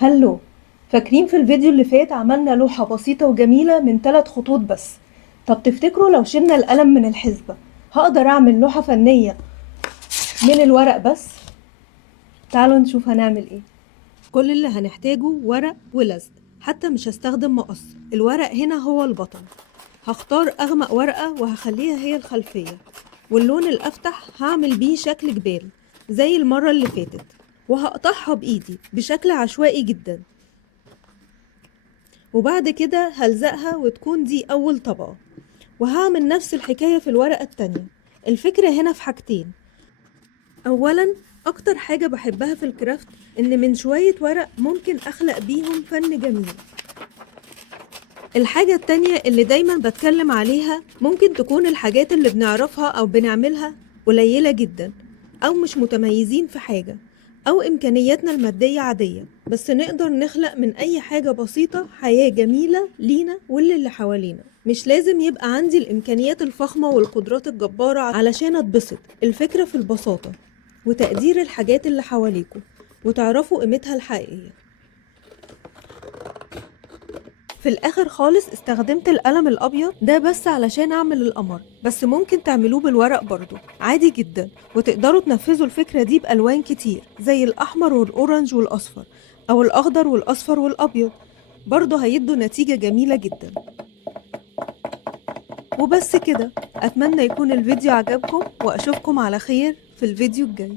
هلو. فاكرين في الفيديو اللي فات عملنا لوحة بسيطة وجميلة من 3 خطوط بس. طب تفتكروا لو شلنا القلم من الحسبة هقدر اعمل لوحة فنية من الورق بس؟ تعالوا نشوف هنعمل ايه. كل اللي هنحتاجه ورق ولزق، حتى مش هستخدم مقص. الورق هنا هو البطل. هختار اغمق ورقة وهخليها هي الخلفية، واللون الافتح هعمل بيه شكل جبال زي المرة اللي فاتت، وهقطعها بايدي بشكل عشوائي جدا. وبعد كده هلزقها وتكون دي أول طبقة، وهعمل نفس الحكاية في الورقة التانية. الفكرة هنا في حاجتين. أولا، أكتر حاجة بحبها في الكرافت إن من شوية ورق ممكن أخلق بيهم فن جميل. الحاجة التانية اللي دايما بتكلم عليها ممكن تكون الحاجات اللي بنعرفها أو بنعملها قليلة جدا، أو مش متميزين في حاجة، أو إمكانياتنا المادية عادية، بس نقدر نخلق من أي حاجة بسيطة حياة جميلة لينا واللي حوالينا. مش لازم يبقى عندي الإمكانيات الفخمة والقدرات الجبارة علشان أتبسط. الفكرة في البساطة وتقدير الحاجات اللي حواليكوا، وتعرفوا قيمتها الحقيقية. في الاخر خالص استخدمت القلم الابيض ده بس علشان اعمل القمر، بس ممكن تعملوه بالورق برضو عادي جدا، وتقدروا تنفذوا الفكرة دي بالوان كتير زي الاحمر والاورنج والاصفر، او الاخضر والاصفر والابيض، برضو هيدوا نتيجة جميلة جدا. وبس كده، اتمنى يكون الفيديو عجبكم، واشوفكم على خير في الفيديو الجاي.